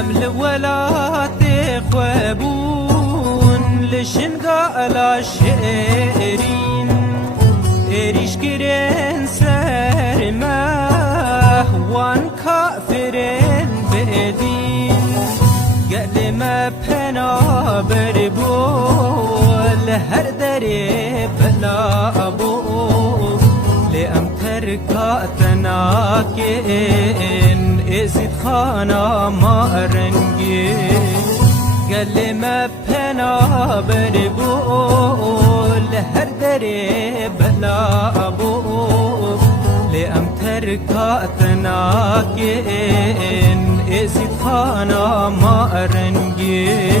أمل ولا تخوابون لشنقا العشيرين إريش كرين سرماه وان كافرين بدين قال ما بنا بربو لهر دري بلا أبو لأمتر كاتنا كين ازيد خانا ما رنگي قال ما بنا بربو لهر دري بلا أبو لأمتر كاتنا كين ازيد خانا ما رنگي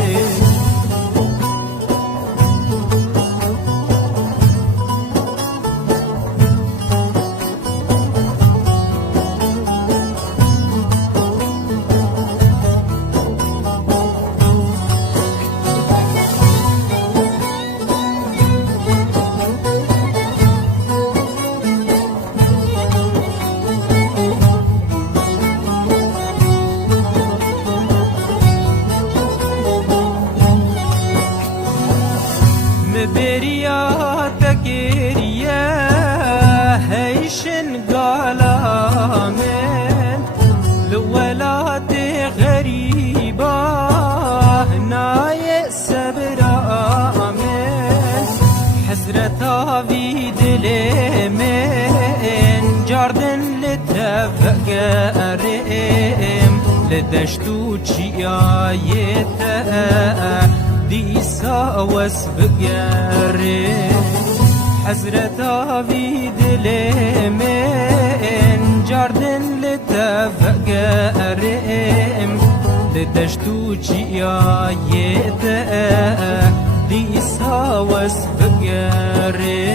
بريا تكيريا هيشن قالا من لولات غريبة ناي سبرا من حسرتا في دلي من جاردن لتفقرم لدشتو جيايتا ديسا واسبقاري حزرتا في دلي من جاردن لتفقاري لدشتو جيايتا ديسا واسبقاري